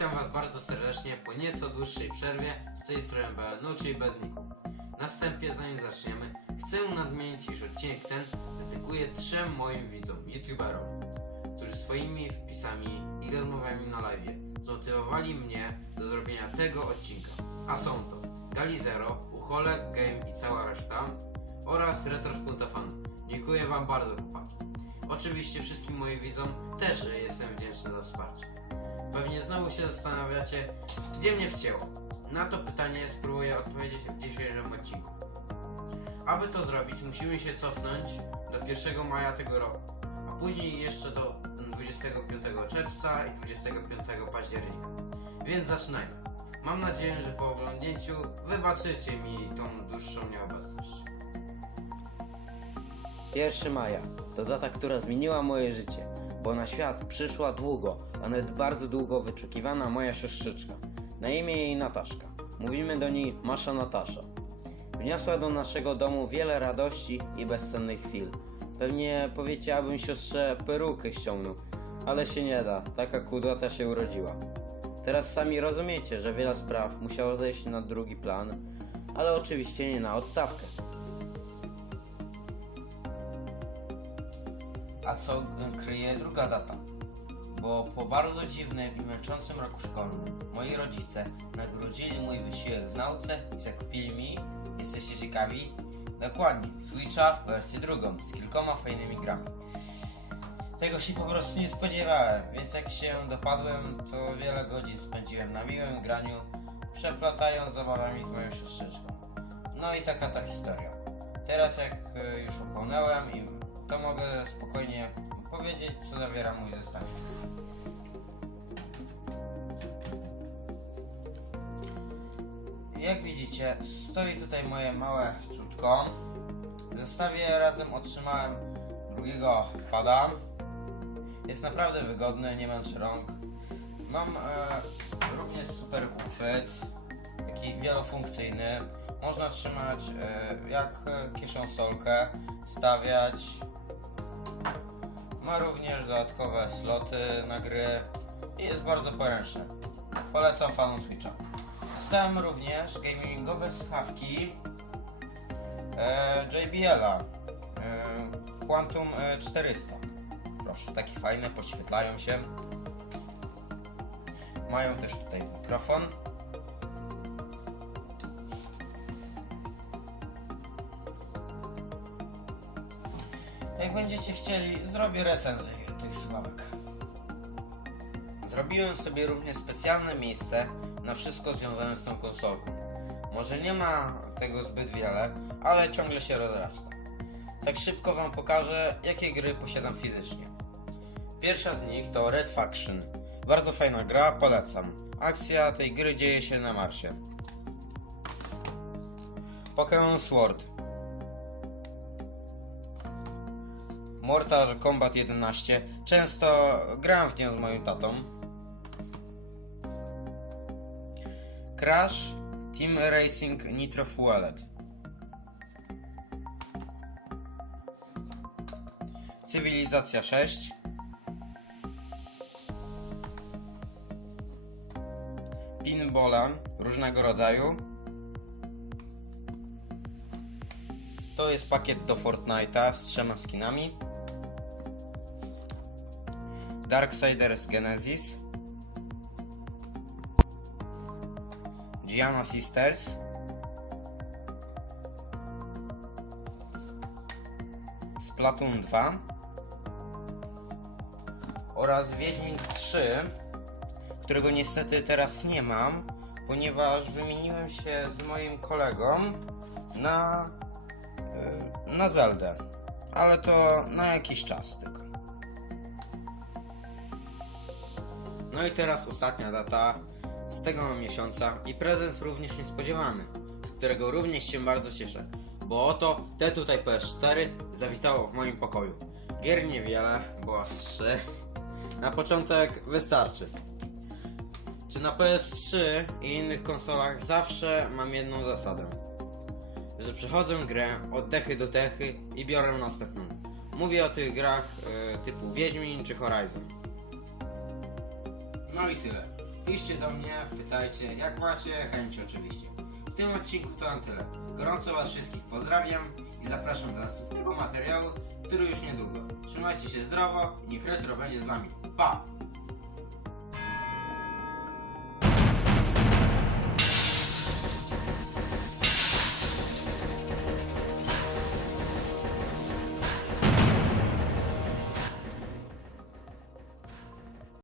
Witam Was bardzo serdecznie po nieco dłuższej przerwie z tej strony BNU, czyli bez niku. Na wstępie, zanim zaczniemy, chcę nadmienić, iż odcinek ten dedykuję trzem moim widzom, youtuberom, którzy swoimi wpisami i rozmowami na live zmotywowali mnie do zrobienia tego odcinka. A są to Galizero, Ucholek, Game i cała reszta oraz Retro.fan. Dziękuję Wam bardzo chłopaki. Oczywiście wszystkim moim widzom też jestem wdzięczny za wsparcie. Pewnie znowu się zastanawiacie, gdzie mnie wcięło. Na to pytanie spróbuję odpowiedzieć w dzisiejszym odcinku. Aby to zrobić, musimy się cofnąć do 1 maja tego roku, a później jeszcze do 25 czerwca i 25 października. Więc zaczynajmy. Mam nadzieję, że po oglądnięciu wybaczycie mi tą dłuższą nieobecność. 1 maja to data, która zmieniła moje życie, bo na świat przyszła długo, a nawet bardzo długo wyczekiwana moja siostrzyczka. Na imię jej Nataszka. Mówimy do niej Masza Natasza. Wniosła do naszego domu wiele radości i bezcennych chwil. Pewnie powiecie, abym siostrze perukę ściągnął, ale się nie da, taka kudłata się urodziła. Teraz sami rozumiecie, że wiele spraw musiało zejść na drugi plan, ale oczywiście nie na odstawkę. A co kryje druga data? Bo po bardzo dziwnym i męczącym roku szkolnym moi rodzice nagrodzili mój wysiłek w nauce i zakupili mi, jesteście ciekawi? Dokładnie, Switcha wersję drugą z kilkoma fajnymi grami. Tego się po prostu nie spodziewałem, więc jak się dopadłem, to wiele godzin spędziłem na miłym graniu, przeplatając zabawami z moją siostrzyczką. No i taka ta historia. Teraz jak e, już uchłonęłem i to mogę spokojnie powiedzieć, co zawiera mój zestaw. Jak widzicie, stoi tutaj moje małe czutko. W zestawie razem otrzymałem drugiego pada. Jest naprawdę wygodny, nie męczy rąk. Mam e, również super uchwyt, taki wielofunkcyjny. Można trzymać e, jak e, kieszonsolkę, stawiać. Ma również dodatkowe sloty na gry i jest bardzo poręczny. Polecam fanom Switcha. Dostałem również gamingowe słuchawki e, JBL-a e, Quantum e, 400. Proszę, takie fajne, podświetlają się. Mają też tutaj mikrofon. Jak będziecie chcieli, zrobię recenzję tych słuchawek. Zrobiłem sobie również specjalne miejsce na wszystko związane z tą konsolką. Może nie ma tego zbyt wiele, ale ciągle się rozrasta. Tak szybko Wam pokażę, jakie gry posiadam fizycznie. Pierwsza z nich to Red Faction. Bardzo fajna gra, polecam. Akcja tej gry dzieje się na Marsie. Pokémon Sword. Mortal Kombat 11. Często grałem w nią z moim tatą. Crash Team Racing Nitro Fueled. Cywilizacja 6. Pinballa różnego rodzaju. To jest pakiet do Fortnite'a z trzema skinami. Darksiders Genesis. Gianna Sisters. Splatoon 2 oraz Wiedźmin 3, którego niestety teraz nie mam, ponieważ wymieniłem się z moim kolegą na, yy, na Zeldę, ale to na jakiś czas tylko. No i teraz ostatnia data z tego miesiąca i prezent również niespodziewany, z którego również się bardzo cieszę, bo oto te tutaj PS4 zawitało w moim pokoju. Gier niewiele, bo aż 3. Na początek wystarczy. Czy na PS3 i innych konsolach zawsze mam jedną zasadę. Że przechodzę grę od dechy do dechy i biorę następną. Mówię o tych grach e, typu Wiedźmin czy Horizon. No i tyle. Piszcie do mnie, pytajcie, jak macie, chęć oczywiście. W tym odcinku to na tyle. Gorąco Was wszystkich pozdrawiam i zapraszam do następnego materiału, który już niedługo. Trzymajcie się zdrowo niech retro będzie z Wami. Pa!